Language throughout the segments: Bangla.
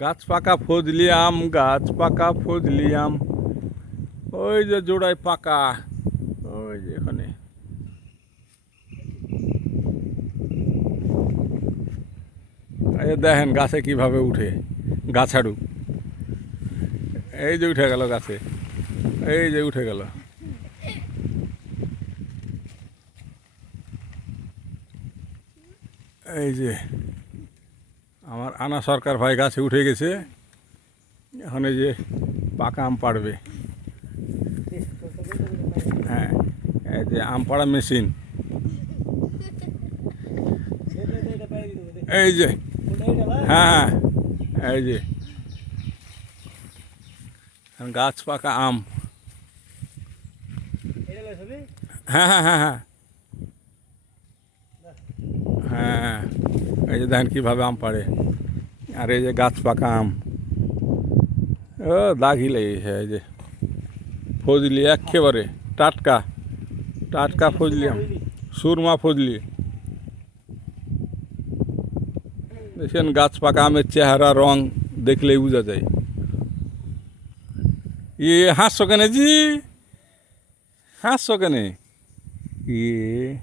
গাছ পাকা ফজলি আম গাছ পাকা ফজলি আম ওই যে জোড়ায় পাকা। ওই যে এখানে। দেখেন গাছে কীভাবে উঠে। গাছাড়ু। এই যে উঠে গেল গাছে। এই যে উঠে গেল। এই যে আমার আনা সরকার ভাই গাছে উঠে গেছে। এখন যে পাকা আম পাড়বে। হ্যাঁ এই যে আম পাড়া মেশিন। এই যে হ্যাঁ হ্যাঁ এই যে। গাছ পাকা আম। হ্যাঁ হ্যাঁ হ্যাঁ। হ্যাঁ হ্যাঁ। এই যে দেখেন কীভাবে আম পাড়ে? আর এই যে গাছ পাকা আম। ও দাগি লেগেছে এই যে। ফজলি একেবারে টাটকা টাটকা ফজলি আম, সুরমা ফজলি। দেখছেন গাছ পাকা আমের চেহারা, রং দেখলেই বোঝা যায়। ইয়ে হাসছো কেন জি? হাসছো কেন? ইয়ে।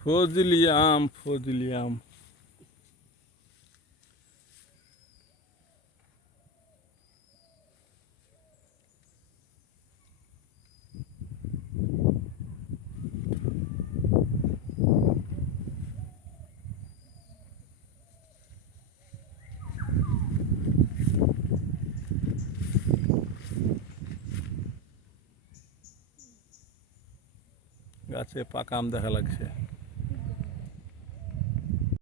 ফজলি আম ফজলি আম গাছে পাকা আম দেখা লাগছে।